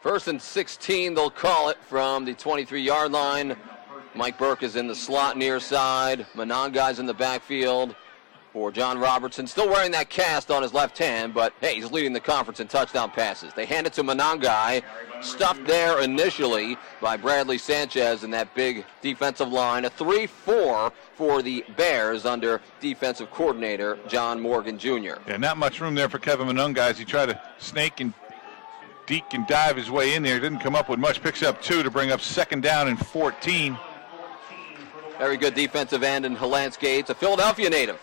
First and 16, they'll call it from the 23-yard line. Mike Burke is in the slot near side. Mantegna's in the backfield for John Robertson. Still wearing that cast on his left hand, but hey, he's leading the conference in touchdown passes. They hand it to Mantegna, stuffed there initially by Bradley Sanchez in that big defensive line. A 3-4 for the Bears under defensive coordinator John Morgan Jr. Yeah, not much room there for Kevin Mantegna as he tried to snake and deke and dive his way in there. Didn't come up with much. Picks up 2 to bring up second down and 14. Very good defensive end in Helance Gates, a Philadelphia native,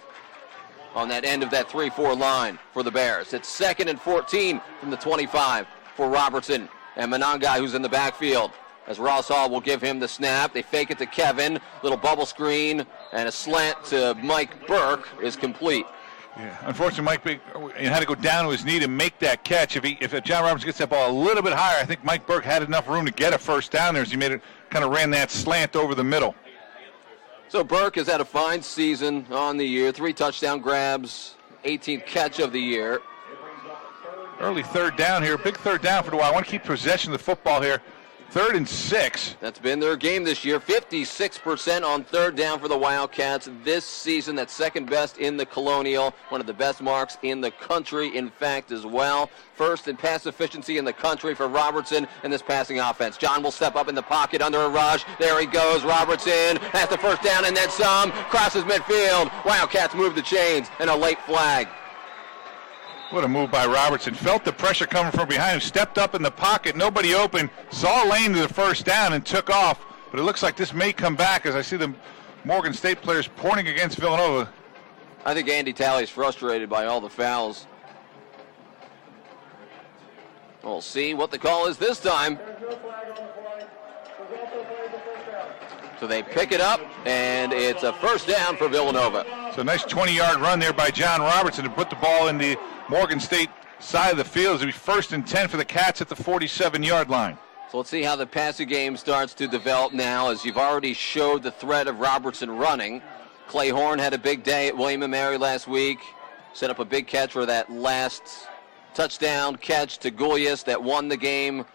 on that end of that 3-4 line for the Bears. It's second and 14 from the 25 for Robertson and Mantegna, who's in the backfield. As Ross Hall will give him the snap. They fake it to Kevin. Little bubble screen and a slant to Mike Burke is complete. Yeah, unfortunately, Mike Burke had to go down to his knee to make that catch. If John Robertson gets that ball a little bit higher, I think Mike Burke had enough room to get a first down there as he kind of ran that slant over the middle. So Burke has had a fine season on the year. 3 touchdown grabs, 18th catch of the year. Early third down here. Big third down for the Wild. I want to keep possession of the football here. 3rd and 6. That's been their game this year. 56% on third down for the Wildcats this season. That's second best in the Colonial. One of the best marks in the country, in fact, as well. First in pass efficiency in the country for Robertson in this passing offense. John will step up in the pocket under a rush. There he goes. Robertson has the first down and then some. Crosses midfield. Wildcats move the chains and a late flag. What a move by Robertson. Felt the pressure coming from behind him, stepped up in the pocket, nobody open, saw a lane to the first down and took off. But it looks like this may come back as I see the Morgan State players pointing against Villanova. I think Andy Talley is frustrated by all the fouls. We'll see what the call is this time. So they pick it up, and it's a first down for Villanova. So a nice 20-yard run there by John Robertson to put the ball in the Morgan State side of the field. It'll be 1st and 10 for the Cats at the 47-yard line. So let's see how the passing game starts to develop now, as you've already showed the threat of Robertson running. Clay Horn had a big day at William & Mary last week. Set up a big catch for that last touchdown catch to Goulias that won the game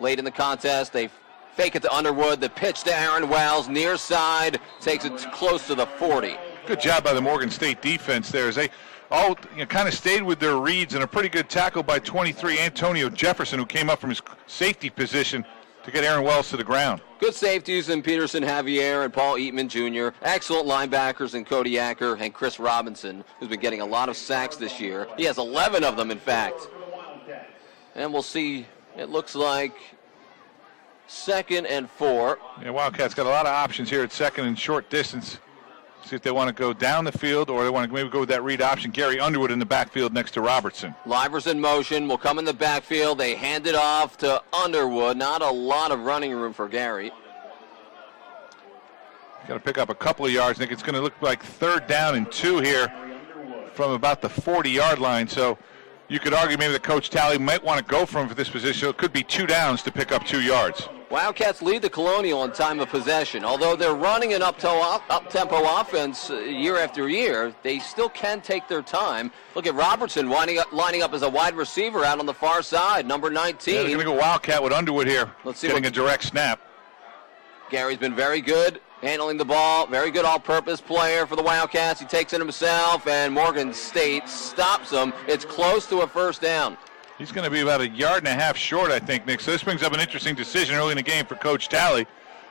late in the contest. They fake it to Underwood. The pitch to Aaron Wells, near side, takes it close to the 40. Good job by the Morgan State defense there as they all kind of stayed with their reads, and a pretty good tackle by 23 Antonio Jefferson, who came up from his safety position to get Aaron Wells to the ground. Good safeties in Peterson Javier and Paul Eatman Jr. Excellent linebackers in Cody Acker and Chris Robinson, who's been getting a lot of sacks this year. He has 11 of them, in fact. And we'll see, it looks like 2nd and 4. Yeah, Wildcats got a lot of options here at second and short distance. See if they want to go down the field or they want to maybe go with that read option. Gary Underwood in the backfield next to Robertson. Livers in motion, will come in the backfield. They hand it off to Underwood. Not a lot of running room for Gary. Got to pick up a couple of yards. I think it's going to look like 3rd down and 2 here from about the 40-yard line. So you could argue maybe the coach Talley might want to go for him for this position. It could be 2 downs to pick up 2 yards. Wildcats lead the Colonial in time of possession. Although they're running an up-tempo offense year after year, they still can take their time. Look at Robertson lining up as a wide receiver out on the far side, number 19. Yeah, they're going to go Wildcat with Underwood here. Let's see, getting a direct snap. Gary's been very good handling the ball. Very good all-purpose player for the Wildcats. He takes it himself, and Morgan State stops him. It's close to a first down. He's going to be about 1.5 yards short, I think, Nick. So this brings up an interesting decision early in the game for Coach Talley,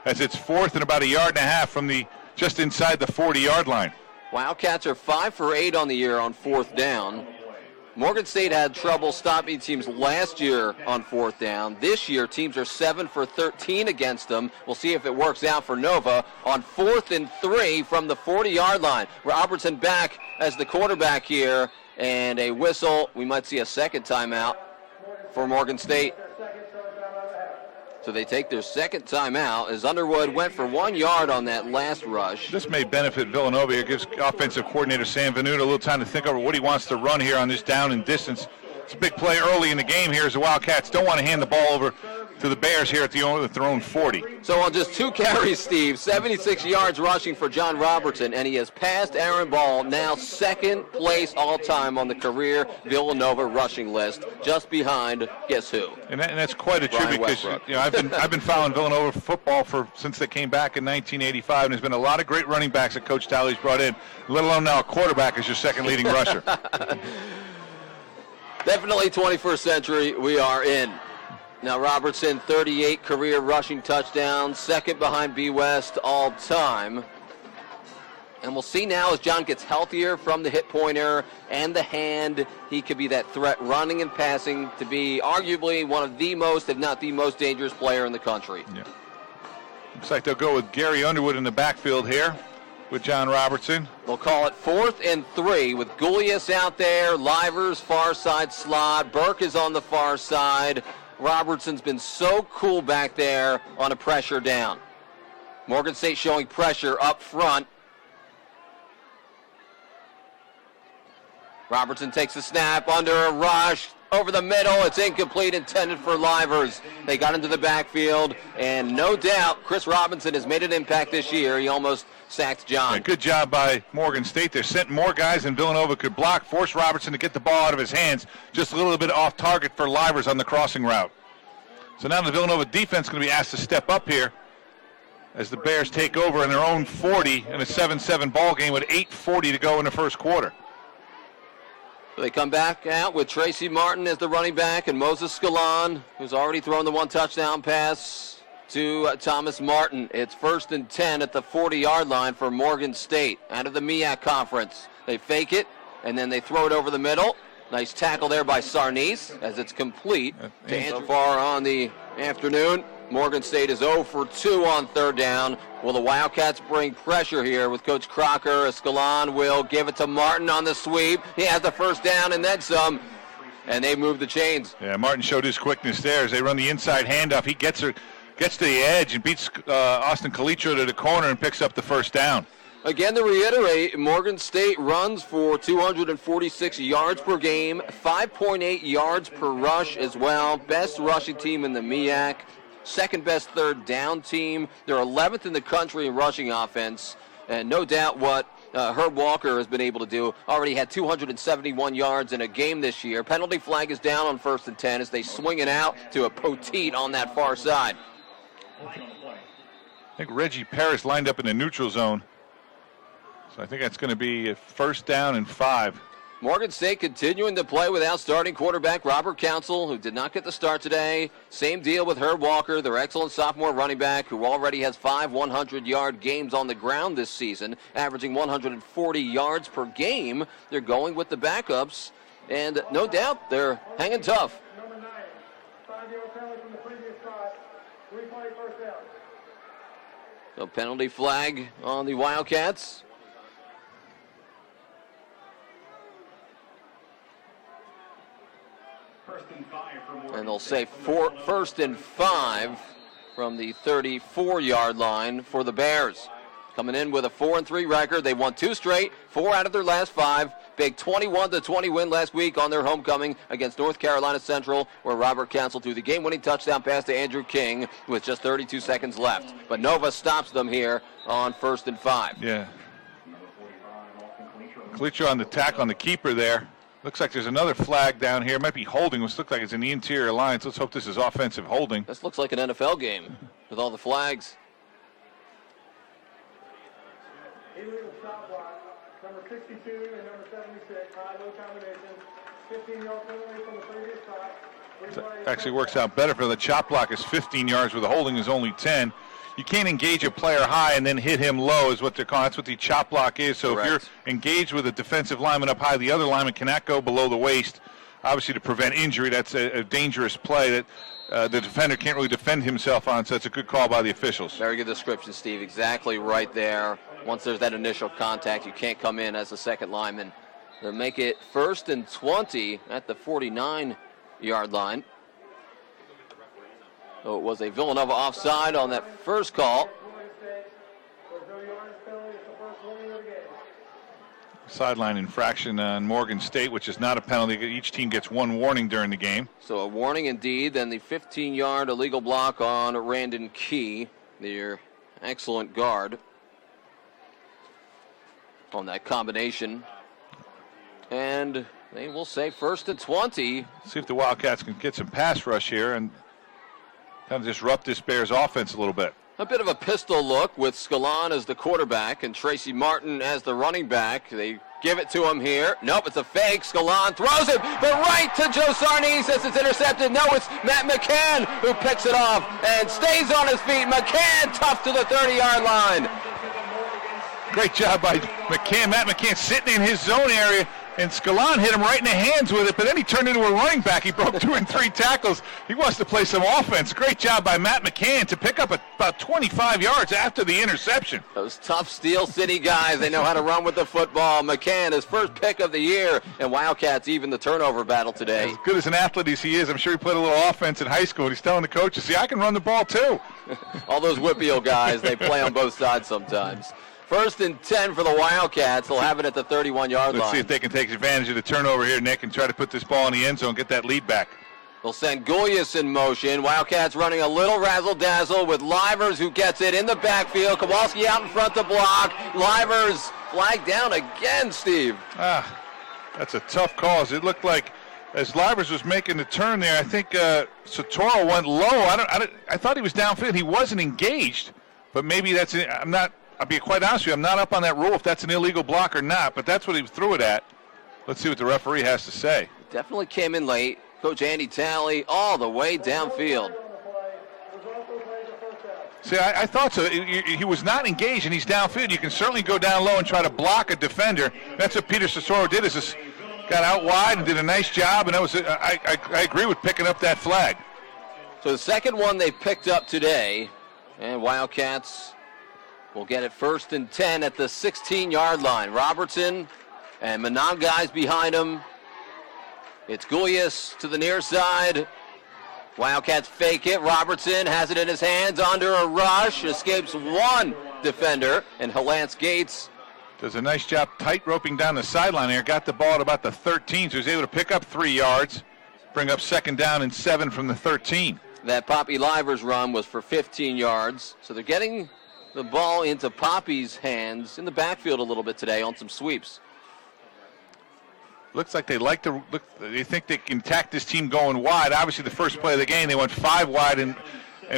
as it's 4th and about 1.5 yards from just inside the 40-yard line. Wildcats are 5 for 8 on the year on 4th down. Morgan State had trouble stopping teams last year on 4th down. This year, teams are 7 for 13 against them. We'll see if it works out for Nova on 4th and 3 from the 40-yard line. Robertson back as the quarterback here, and a whistle. We might see a second timeout for Morgan State. So they take their second timeout as Underwood went for 1 yard on that last rush. This may benefit Villanova. It gives offensive coordinator Sam Venuta a little time to think over what he wants to run here on this down and distance It's a big play early in the game here as the Wildcats don't want to hand the ball over to the Bears here at their own 40. So on just 2 carries, Steve, 76 yards rushing for John Robertson, and he has passed Aaron Ball, now second place all-time on the career Villanova rushing list, just behind, guess who? And that's quite a tribute because I've been following Villanova football since they came back in 1985, and there's been a lot of great running backs that Coach Talley's brought in, let alone now a quarterback as your second leading rusher. Definitely 21st century we are in. Now Robertson, 38 career rushing touchdowns, second behind B. West all time. And we'll see now as John gets healthier from the hip pointer and the hand, he could be that threat running and passing to be arguably one of the most, if not the most dangerous player in the country. Yeah. Looks like they'll go with Gary Underwood in the backfield here with John Robertson. They'll call it 4th and 3 with Goulias out there, Livers far side slot, Burke is on the far side. Robertson's been so cool back there on a pressure down. Morgan State showing pressure up front. Robertson takes the snap under a rush. Over the middle, it's incomplete, intended for Livers. They got into the backfield, and no doubt Chris Robinson has made an impact this year. He almost sacked John. Yeah, good job by Morgan State. They're sent more guys than Villanova could block, force Robertson to get the ball out of his hands. Just a little bit off target for Livers on the crossing route. So now the Villanova defense is going to be asked to step up here as the Bears take over in their own 40 in a 7-7 ball game with 8:40 to go in the first quarter. So they come back out with Tracy Martin as the running back and Moses Scalon, who's already thrown the 1 touchdown pass to Thomas Martin. It's 1st and 10 at the 40-yard line for Morgan State out of the MEAC conference. They fake it, and then they throw it over the middle. Nice tackle there by Sarnice as it's complete. So far on the afternoon, Morgan State is 0 for 2 on 3rd down. Will the Wildcats bring pressure here with Coach Crocker? Escalon will give it to Martin on the sweep. He has the 1st down and then some, and they move the chains. Yeah, Martin showed his quickness there as they run the inside handoff. He gets to the edge and beats Austin Calitro to the corner and picks up the 1st down. Again, to reiterate, Morgan State runs for 246 yards per game, 5.8 yards per rush as well. Best rushing team in the MEAC. Second best 3rd down team. They're 11th in the country in rushing offense. And no doubt what Herb Walker has been able to do. Already had 271 yards in a game this year. Penalty flag is down on 1st and 10 as they swing it out to a Poteet on that far side. I think Reggie Paris lined up in the neutral zone. So I think that's going to be a 1st down and 5. Morgan State continuing to play without starting quarterback Robert Council, who did not get the start today. Same deal with Herb Walker, their excellent sophomore running back, who already has 5 100-yard games on the ground this season, averaging 140 yards per game. They're going with the backups, and no doubt they're hanging tough. Number 9, 5-yard penalty from the previous spot, 3-play 1st down. So penalty flag on the Wildcats. And they'll say 1st and 5 from the 34-yard line for the Bears. Coming in with a 4-3 record. They won 2 straight, 4 out of their last 5. Big 21-20 win last week on their homecoming against North Carolina Central, where Robert Council threw the game-winning touchdown pass to Andrew King with just 32 seconds left. But Nova stops them here on 1st and 5. Yeah. Calitro on the tackle on the keeper there. Looks like there's another flag down here. It might be holding. This looks like it's in the interior line. So let's hope this is offensive holding. This looks like an NFL game with all the flags. Illegal stop block, number 62 and number 76, high-low combination, 15-yard penalty from the previous spot. So actually works out better for the chop block is 15 yards where the holding is only 10. You can't engage a player high and then hit him low is what they're calling. That's what the chop block is. So Correct. If you're engaged with a defensive lineman up high, the other lineman cannot go below the waist. Obviously to prevent injury, that's a dangerous play that the defender can't really defend himself on. So it's a good call by the officials. Very good description, Steve. Exactly right there. Once there's that initial contact, you can't come in as a second lineman. They'll make it 1st and 20 at the 49-yard line. So it was a Villanova offside on that first call. Sideline infraction on Morgan State, which is not a penalty. Each team gets one warning during the game. So a warning indeed. Then the 15-yard illegal block on Randon Key, their excellent guard, on that combination. And they will say 1st and 20. See if the Wildcats can get some pass rush here and kind of disrupt this Bears offense a little bit. A bit of a pistol look with Scalon as the quarterback and Tracy Martin as the running back. They give it to him here. Nope, it's a fake. Scalon throws it, but right to Joe Sarney says it's intercepted. No, it's Matt McCann who picks it off and stays on his feet. McCann tough to the 30-yard line. Great job by McCann. Matt McCann sitting in his zone area, and Scalon hit him right in the hands with it, but then he turned into a running back. He broke 2 and 3 tackles. He wants to play some offense. Great job by Matt McCann to pick up about 25 yards after the interception. Those tough Steel City guys, they know how to run with the football. McCann, his first pick of the year, and Wildcats even the turnover battle today. As good as an athlete as he is, I'm sure he played a little offense in high school. He's telling the coaches, see, I can run the ball too. All those Whippeal guys, they play on both sides sometimes. 1st and 10 for the Wildcats. They'll have it at the 31-yard line. Let's see if they can take advantage of the turnover here, Nick, and try to put this ball in the end zone, get that lead back. They'll send Gulyas in motion. Wildcats running a little razzle-dazzle with Livers, who gets it in the backfield. Kowalski out in front to block. Livers flagged down again, Steve. That's a tough call. It looked like as Livers was making the turn there, I think Satoro went low. I thought he was downfield. He wasn't engaged, but maybe that's – I'll be quite honest with you, I'm not up on that rule if that's an illegal block or not, but that's what he threw it at. Let's see what the referee has to say. Definitely came in late. Coach Andy Talley all the way downfield. See, I thought so. He was not engaged, and he's downfield. You can certainly go down low and try to block a defender. That's what Peter Sasoro did, is just got out wide and did a nice job, and that was I agree with picking up that flag. So the second one they picked up today, and Wildcats will get it 1st and 10 at the 16-yard line. Robertson and Mantegna behind him. It's Gulyas to the near side. Wildcats fake it. Robertson has it in his hands under a rush. Escapes one defender, and Helance Gates does a nice job tight roping down the sideline there. Got the ball at about the 13, so he was able to pick up 3 yards, bring up 2nd down and 7 from the 13. That Poppy Livers run was for 15 yards. So they're getting the ball into Poppy's hands in the backfield a little bit today on some sweeps. Looks like they they think they can attack this team going wide. Obviously, the first play of the game, they went 5 wide, and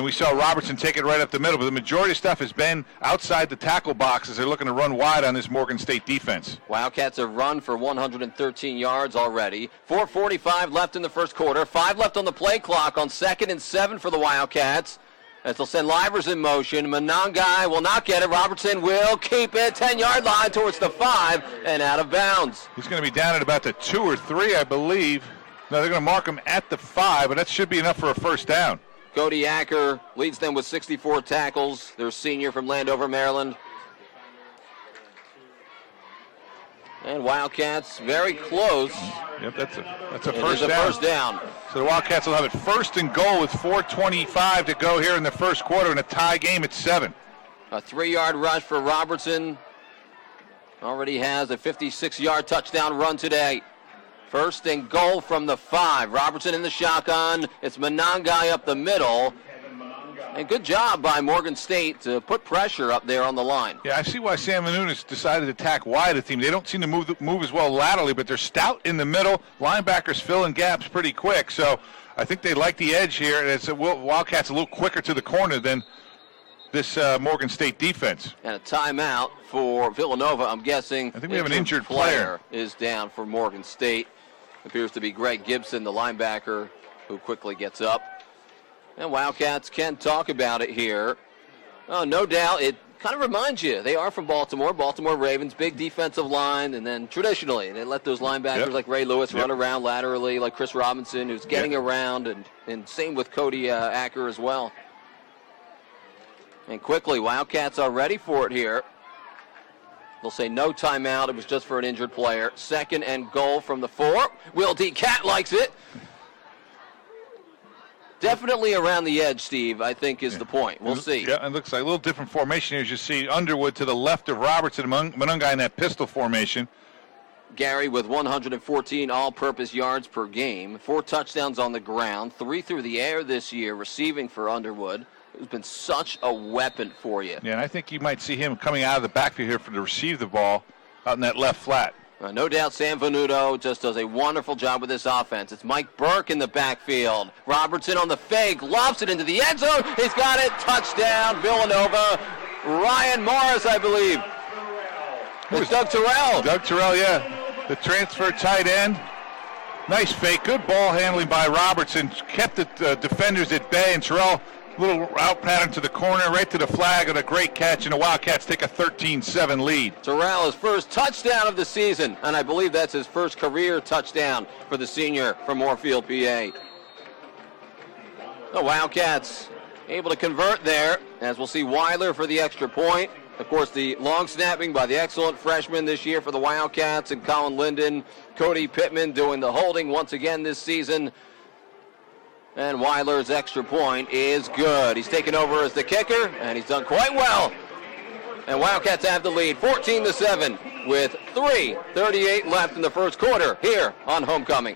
we saw Robertson take it right up the middle. But the majority of stuff has been outside the tackle box as they're looking to run wide on this Morgan State defense. Wildcats have run for 113 yards already. 4:45 left in the first quarter. 5 left on the play clock on 2nd and 7 for the Wildcats. As they'll send Livers in motion. Mantegna will not get it. Robertson will keep it. 10-yard line towards the 5 and out of bounds. He's going to be down at about the 2 or 3, I believe. No, they're going to mark him at the 5, but that should be enough for a 1st down. Cody Acker leads them with 64 tackles. They're a senior from Landover, Maryland. And Wildcats very close. Yep, that's a first down. So the Wildcats will have it 1st and goal with 4:25 to go here in the first quarter in a tie game at 7. A 3-yard rush for Robertson. Already has a 56-yard touchdown run today. 1st and goal from the 5. Robertson in the shotgun. It's Mantegna up the middle. And good job by Morgan State to put pressure up there on the line. Yeah, I see why Sam Menounos decided to attack wide the team. They don't seem to move as well laterally, but they're stout in the middle. Linebackers fill in gaps pretty quick. So I think they like the edge here. It's Wildcats a little quicker to the corner than this Morgan State defense. And a timeout for Villanova, I'm guessing. I think we have an injured player. Is down for Morgan State. Appears to be Greg Gibson, the linebacker, who quickly gets up. And Wildcats can talk about it here. Oh, no doubt, it kind of reminds you. They are from Baltimore. Baltimore Ravens, big defensive line. And then traditionally, they let those linebackers like Ray Lewis run around laterally, like Chris Robinson, who's getting around. And same with Cody Acker as well. And quickly, Wildcats are ready for it here. They'll say no timeout. It was just for an injured player. 2nd and goal from the 4. Will D. Cat likes it. Definitely around the edge, Steve, I think is the point. We'll see. Yeah, it looks like a little different formation here. As you see Underwood to the left of Robertson, Mantegna in that pistol formation. Gary with 114 all-purpose yards per game, 4 touchdowns on the ground, 3 through the air this year, receiving for Underwood. Who's been such a weapon for you. Yeah, and I think you might see him coming out of the backfield here to receive the ball out in that left flat. No doubt Sam Venuto just does a wonderful job with this offense. It's Mike Burke in the backfield. Robertson on the fake, lofts it into the end zone. He's got it. Touchdown, Villanova. Ryan Morris, I believe. It's Doug Terrell. Doug Terrell, yeah. The transfer tight end. Nice fake. Good ball handling by Robertson. Kept the defenders at bay, and Terrell, little out pattern to the corner, right to the flag, and a great catch, and the Wildcats take a 13-7 lead. Terrell, his first touchdown of the season, and I believe that's his first career touchdown for the senior from Moorfield, PA. The Wildcats able to convert there, as we'll see Weiler for the extra point. Of course, the long snapping by the excellent freshman this year for the Wildcats, and Colin Linden, Cody Pittman doing the holding once again this season. And Weiler's extra point is good. He's taken over as the kicker, and he's done quite well. And Wildcats have the lead, 14-7, with 3:38 left in the first quarter here on Homecoming.